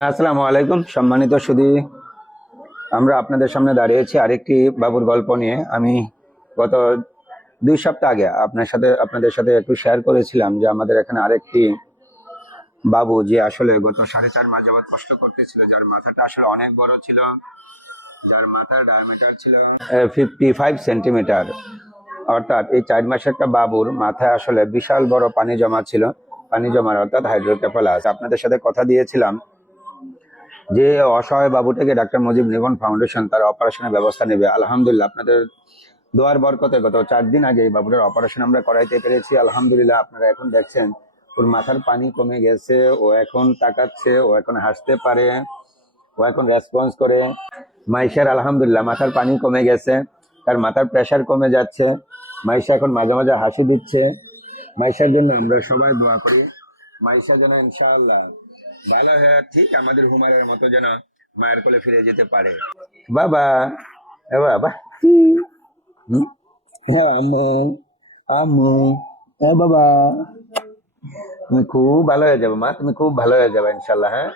আসসালামু আলাইকুম সম্মানিত সুধী, আমরা আপনাদের সামনে দাঁড়িয়েছি আরেকটি বাবুর গল্প নিয়ে। আমি গত 2 সপ্তাহ আগে আপনাদের সাথে একটু শেয়ার করেছিলাম যে আমাদের এখানে আরেকটি বাবু যে আসলে গত 4.5 মাস যাবৎ কষ্ট করতেছিল, যার মাথাটা আসলে অনেক বড় ছিল, যার মাথার ডায়ামিটার ছিল 55 সেন্টিমিটার। অর্থাৎ এই 4 মাসের একটা বাবুর মাথায় আসলে বিশাল বড় পানি জমা ছিল। পানি জমার অর্থাৎ হাইড্রোকেফালাস। আপনাদের সাথে কথা দিয়েছিলাম যে অসহায় বাবুটাকে ডাক্তার মুজিব নিবন ফাউন্ডেশন তার অপারেশনের ব্যবস্থা নেবে। আলহামদুলিল্লাহ, আপনাদের দোয়ার বরকতে গত 4 দিন আগে এই বাবুটার অপারেশন আমরা করাইতে পেরেছি। আলহামদুলিল্লাহ, আপনারা এখন দেখছেন ওর মাথার পানি কমে গেছে, ও এখন তাকাচ্ছে, ও এখন হাসতে পারে, ও এখন রেসপন্স করে। মাইশার আলহামদুলিল্লাহ মাথার পানি কমে গেছে, তার মাথার প্রেশার কমে যাচ্ছে। মাইশা এখন মাঝে মাঝে হাসি দিচ্ছে। মাইশার জন্য আমরা সবাই দোয়া করি, মাইশা যেন ইনশাআল্লাহ ভালো হয়ে ঠিক আমাদের হুমারের মতো যেন মায়ের কোলে ফিরে যেতে পারে। বাবা, এ বাবা, হুম, হ্যাঁ আম্মু, আম্মু, বাবা, তুমি খুব ভালো হয়ে যাবে মা, তুমি খুব ভালো হয়ে যাবে ইনশাল্লাহ। হ্যাঁ।